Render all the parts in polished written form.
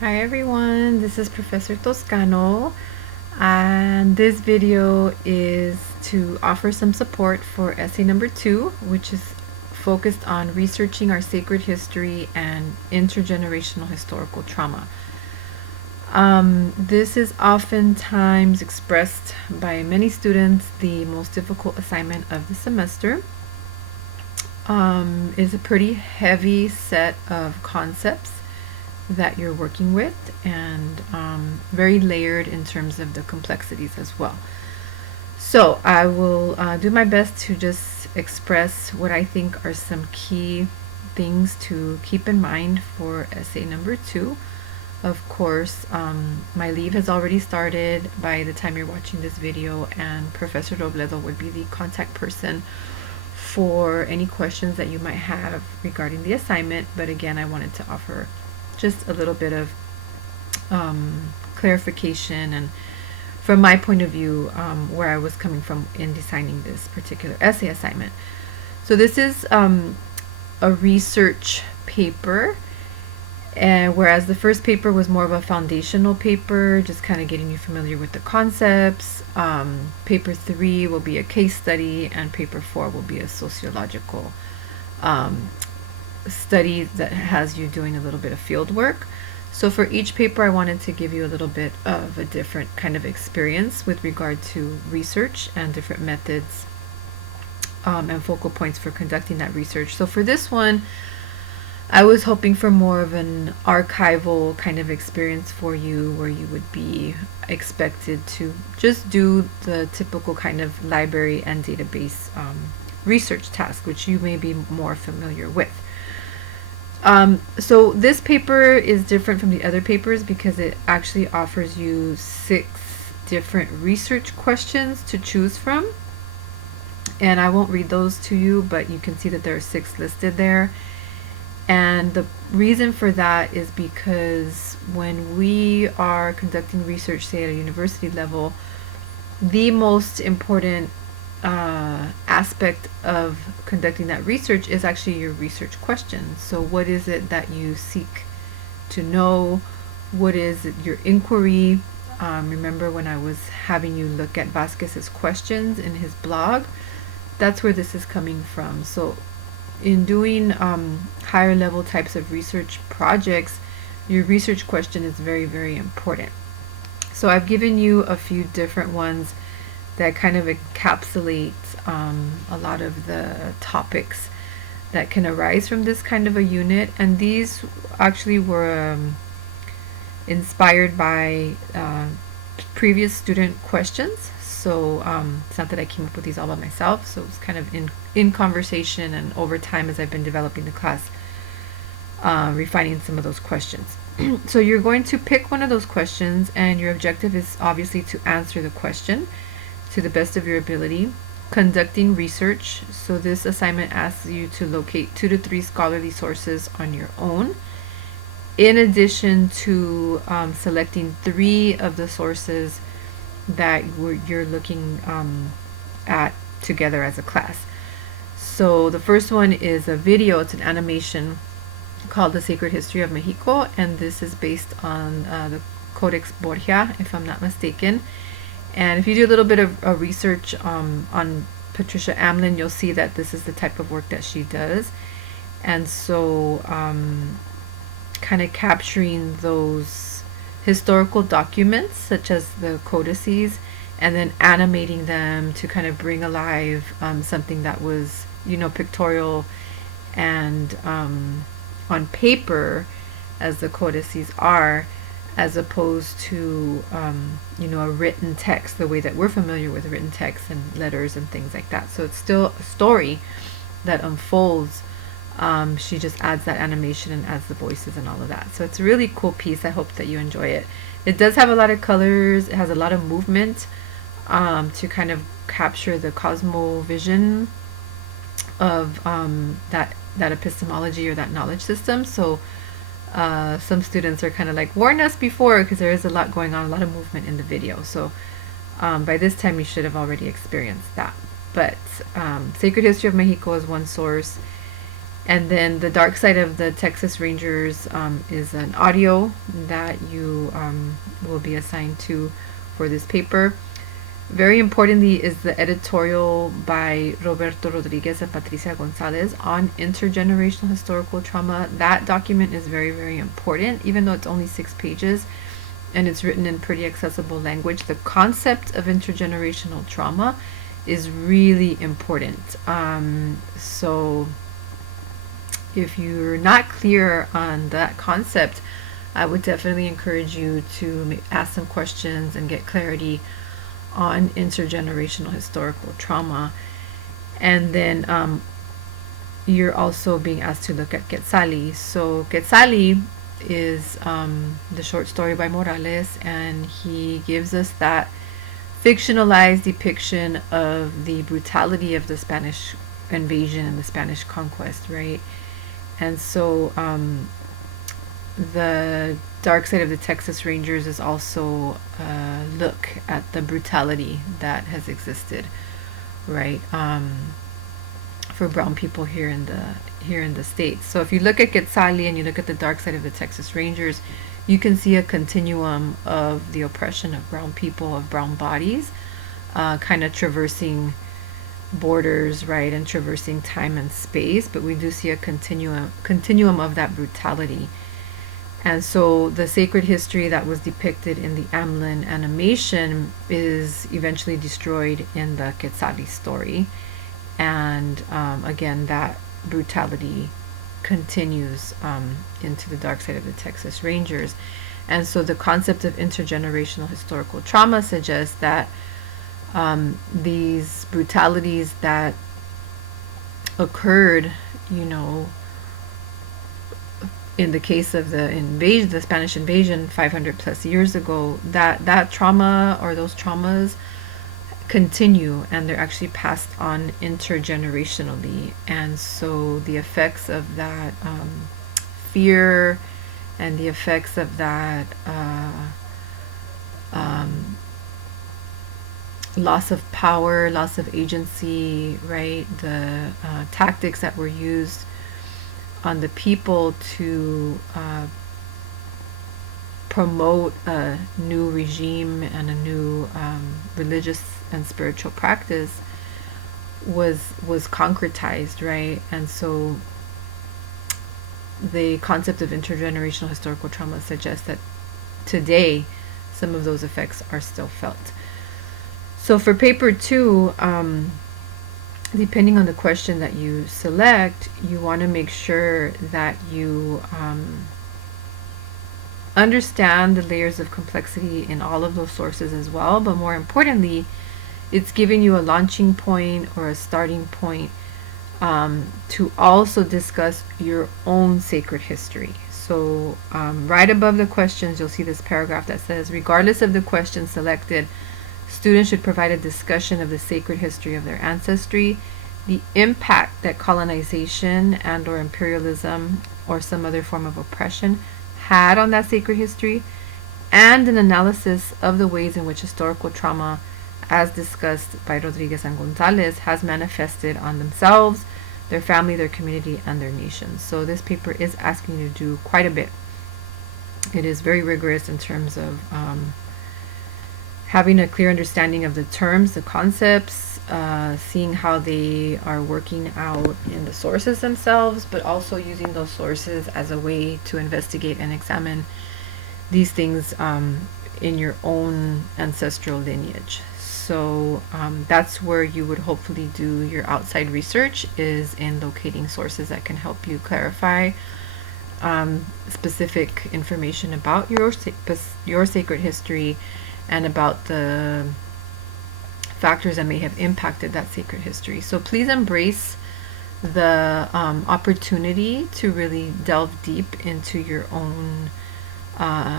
Hi everyone, this is Professor Toscano, and this video is to offer some support for essay number 2, which is focused on researching our sacred history and intergenerational historical trauma. This is oftentimes expressed by many students the most difficult assignment of the semester. Is a pretty heavy set of concepts that you're working with, and very layered in terms of the complexities as well. So I will do my best to just express what I think are some key things to keep in mind for essay number 2. Of course, my leave has already started by the time you're watching this video, and Professor Robledo would be the contact person for any questions that you might have regarding the assignment. But again, I wanted to offer just a little bit of clarification and from my point of view, where I was coming from in designing this particular essay assignment. So this is a research paper, and whereas the first paper was more of a foundational paper, just kind of getting you familiar with the concepts. Paper 3 will be a case study, and paper 4 will be a sociological study that has you doing a little bit of field work. So for each paper, I wanted to give you a little bit of a different kind of experience with regard to research and different methods and focal points for conducting that research. So for this one, I was hoping for more of an archival kind of experience for you, where you would be expected to just do the typical kind of library and database research task, which you may be more familiar with. So this paper is different from the other papers because it actually offers you 6 different research questions to choose from. And I won't read those to you, but you can see that there are 6 listed there. And the reason for that is because when we are conducting research, say at a university level, the most important aspect of conducting that research is actually your research questions. So what is it that you seek to know? What is your inquiry? Remember when I was having you look at Vasquez's questions in his blog? That's where this is coming from. So in doing higher level types of research projects, your research question is very, very important. So I've given you a few different ones that kind of encapsulate a lot of the topics that can arise from this kind of a unit. And these actually were inspired by previous student questions. So it's not that I came up with these all by myself. So it's kind of in conversation and over time as I've been developing the class, refining some of those questions. So you're going to pick one of those questions, and your objective is obviously to answer the question to the best of your ability. Conducting research. So this assignment asks you to locate 2 to 3 scholarly sources on your own, in addition to selecting 3 of the sources that you're looking at together as a class. So the first one is a video. It's an animation called The Sacred History of Mexico, and this is based on the Codex Borgia, if I'm not mistaken. And if you do a little bit of research on Patricia Amlin, you'll see that this is the type of work that she does. And so kind of capturing those historical documents, such as the codices, and then animating them to kind of bring alive something that was, pictorial and on paper, as the codices are, as opposed to a written text, the way that we're familiar with written text and letters and things like that. So it's still a story that unfolds. She just adds that animation and adds the voices and all of that. So it's a really cool piece. I hope that you enjoy it. It does have a lot of colors. It has a lot of movement to kind of capture the cosmovision of that epistemology or that knowledge system. So some students are kind of like, warn us before, because there is a lot going on, a lot of movement in the video. So by this time you should have already experienced that. But Sacred History of Mexico is one source. And then the dark side of the Texas Rangers is an audio that you will be assigned to for this paper. Very importantly is the editorial by Roberto Rodriguez and Patricia Gonzalez on intergenerational historical trauma. That document is very, very important, even though it's only 6 pages and it's written in pretty accessible language. The concept of intergenerational trauma is really important. So if you're not clear on that concept, I would definitely encourage you to ask some questions and get clarity on intergenerational historical trauma. And then you're also being asked to look at Quetzali. So Quetzali is the short story by Morales, and he gives us that fictionalized depiction of the brutality of the Spanish invasion and the Spanish conquest, right? And so the dark side of the Texas Rangers is also a look at the brutality that has existed, right, for brown people here in the States. So if you look at Quetzali and you look at the dark side of the Texas Rangers, you can see a continuum of the oppression of brown people, of brown bodies, kind of traversing borders, right, and traversing time and space. But we do see a continuum of that brutality. And so the sacred history that was depicted in the Amlin animation is eventually destroyed in the Quetzali story. And again, that brutality continues into the dark side of the Texas Rangers. And so the concept of intergenerational historical trauma suggests that these brutalities that occurred, in the case of the Spanish invasion 500 plus years ago, that trauma or those traumas continue, and they're actually passed on intergenerationally. And so the effects of that fear and the effects of that loss of power, loss of agency, right, the tactics that were used on the people to promote a new regime and a new religious and spiritual practice was concretized, right? And so the concept of intergenerational historical trauma suggests that today some of those effects are still felt. So for paper 2, depending on the question that you select, you want to make sure that you understand the layers of complexity in all of those sources as well. But more importantly, it's giving you a launching point or a starting point to also discuss your own sacred history. So right above the questions, you'll see this paragraph that says, regardless of the question selected, students should provide a discussion of the sacred history of their ancestry, the impact that colonization and or imperialism or some other form of oppression had on that sacred history, and an analysis of the ways in which historical trauma, as discussed by Rodriguez and Gonzalez, has manifested on themselves, their family, their community, and their nation. So this paper is asking you to do quite a bit. It is very rigorous in terms of having a clear understanding of the terms, the concepts, seeing how they are working out in the sources themselves, but also using those sources as a way to investigate and examine these things in your own ancestral lineage. So that's where you would hopefully do your outside research, is in locating sources that can help you clarify specific information about your sacred history and about the factors that may have impacted that sacred history. So please embrace the opportunity to really delve deep into your own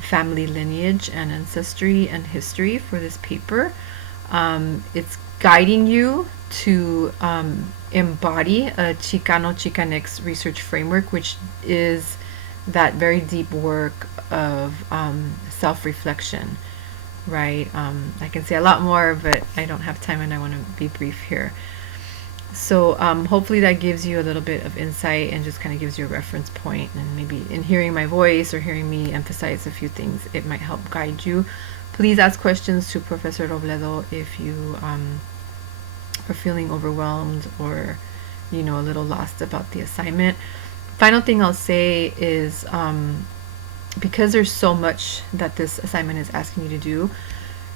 family lineage and ancestry and history for this paper. It's guiding you to embody a Chicano Chicanx research framework, which is that very deep work of self-reflection, right? I can say a lot more, but I don't have time and I want to be brief here. So hopefully that gives you a little bit of insight and just kind of gives you a reference point, and maybe in hearing my voice or hearing me emphasize a few things, it might help guide you. Please ask questions to Professor Robledo if you are feeling overwhelmed or a little lost about the assignment. Final thing I'll say is because there's so much that this assignment is asking you to do,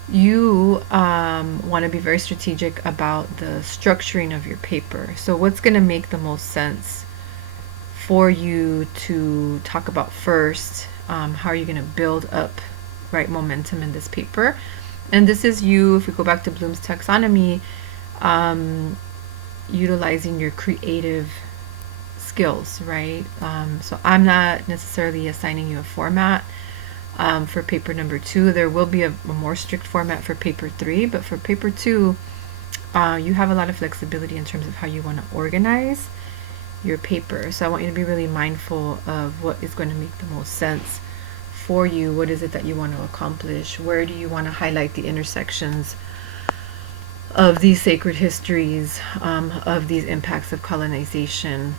you want to be very strategic about the structuring of your paper. So what's going to make the most sense for you to talk about first? How are you going to build up momentum in this paper? And this is you, if we go back to Bloom's taxonomy, utilizing your creative skills, right? So I'm not necessarily assigning you a format for paper number 2. There will be a more strict format for paper 3, but for paper 2, you have a lot of flexibility in terms of how you want to organize your paper. So I want you to be really mindful of what is going to make the most sense for you. What is it that you want to accomplish? Where do you want to highlight the intersections of these sacred histories, of these impacts of colonization,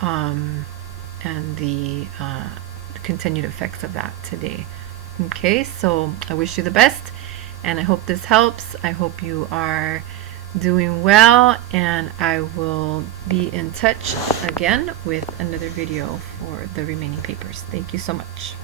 and the continued effects of that today. Okay, so I wish you the best, and I hope this helps. I hope you are doing well, and I will be in touch again with another video for the remaining papers. Thank you so much.